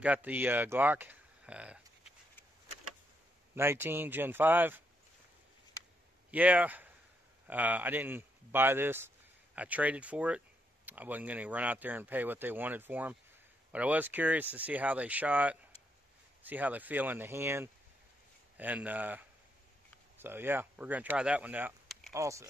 Got the Glock 19 Gen 5. Yeah, I didn't buy this. I traded for it. I wasn't going to run out there and pay what they wanted for them. But I was curious to see how they shot, see how they feel in the hand. And so, yeah, we're going to try that one out also.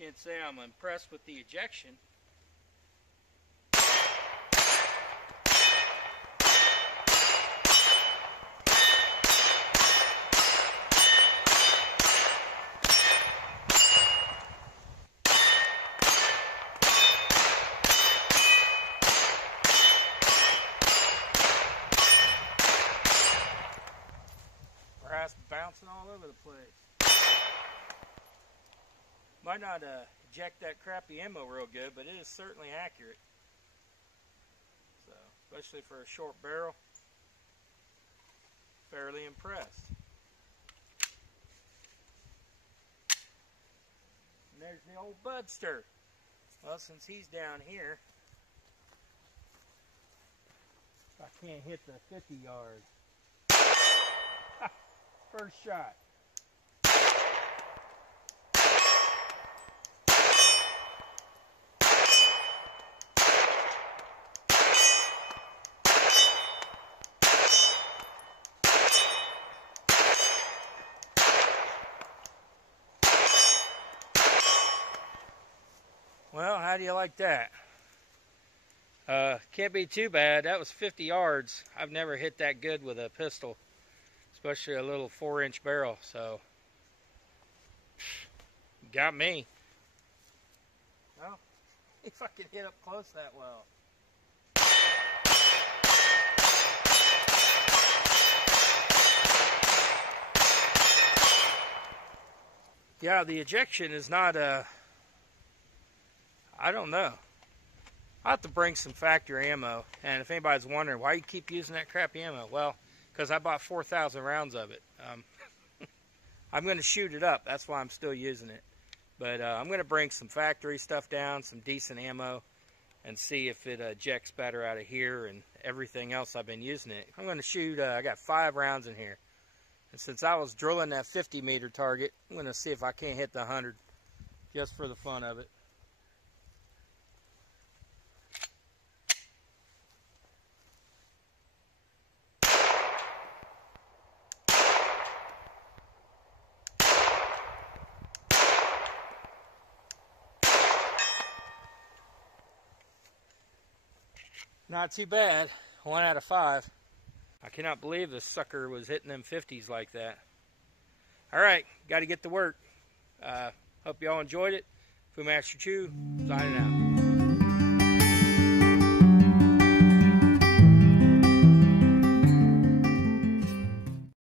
Can't say I'm impressed with the ejection. Brass bouncing all over the place. Might not eject that crappy ammo real good, but it is certainly accurate. So, especially for a short barrel, fairly impressed. And there's the old Budster. Well, since he's down here, I can't hit the 50 yards. First shot. Well, how do you like that? Can't be too bad. That was 50 yards. I've never hit that good with a pistol, especially a little 4-inch barrel. So, got me. Well, if I could hit up close that well. Yeah, the ejection is not I don't know. I'll have to bring some factory ammo. And if anybody's wondering why you keep using that crappy ammo, well, because I bought 4,000 rounds of it. I'm going to shoot it up. That's why I'm still using it. But I'm going to bring some factory stuff down, some decent ammo, and see if it ejects better out of here and everything else I've been using it. I'm going to shoot, I got 5 rounds in here. And since I was drilling that 50-meter target, I'm going to see if I can't hit the 100 just for the fun of it. Not too bad. 1 out of 5. I cannot believe this sucker was hitting them 50s like that. Alright, got to get to work. Hope y'all enjoyed it. Fumasterchu, signing out.